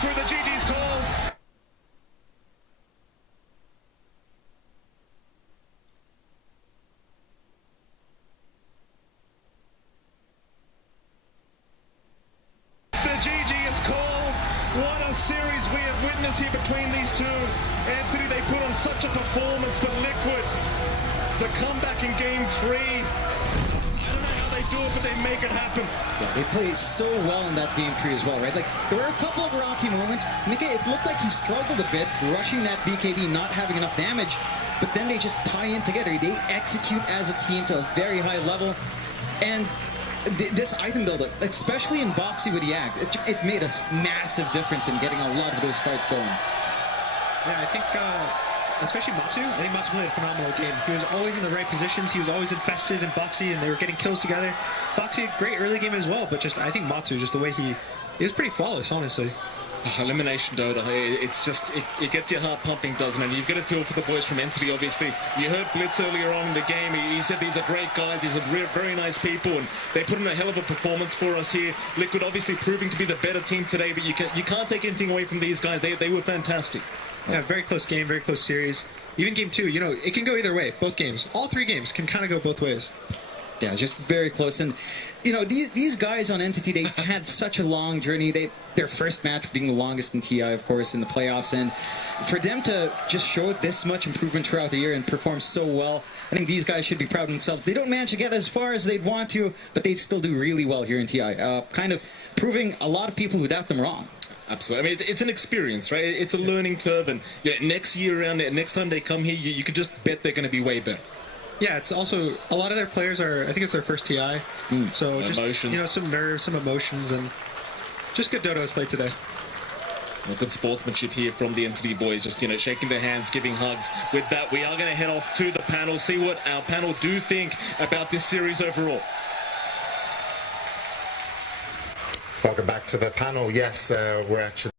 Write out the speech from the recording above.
through the GG's call. The GG is called. What a series we have witnessed here between these two. Anthony, they put on such a performance, but Liquid, the comeback in game 3. I don't know how they do it, but they make it happen. Yeah, they played so well in that game 3 as well, right? Like, there were a couple of rocky moments. Mika, it looked like he struggled a bit, rushing that BKB, not having enough damage, but then they just tie in together. They execute as a team to a very high level, and this item build, especially in Boxi with the Act, it made a massive difference in getting a lot of those fights going. Yeah, I think, especially Matu, I think Matu played a phenomenal game. He was always in the right positions, he was always infested in Boxi, and they were getting kills together. Boxi, great early game as well, but just, I think Matu, just the way he was pretty flawless, honestly. Elimination Dota, it's just, it gets your heart pumping, doesn't it? You've got to feel for the boys from Entity, obviously. You heard Blitz earlier on in the game. He said these are great guys, these are very nice people, and they put in a hell of a performance for us here. Liquid obviously proving to be the better team today, but you can't take anything away from these guys. They were fantastic. Yeah, very close game, very close series. Even game 2, you know, it can go either way, both games. All 3 games can kind of go both ways. Yeah, just very close. And, you know, these guys on Entity, they had such a long journey. Their first match being the longest in TI, of course, in the playoffs. And for them to just show this much improvement throughout the year and perform so well, I think these guys should be proud of themselves. They don't manage to get as far as they'd want to, but they still do really well here in TI. Kind of proving a lot of people who doubt them wrong. Absolutely. I mean, it's an experience, right? It's a learning curve. And next year around, next time they come here, you could just bet they're going to be way better. Yeah, it's also, a lot of their players are, I think it's their first TI. So just, emotions. you know, some nerves, some emotions, and just good Dodo's play today. Well, good sportsmanship here from the Entity boys, just, you know, shaking their hands, giving hugs. With that, we are going to head off to the panel, see what our panel do think about this series overall. Welcome back to the panel. Yes, we're actually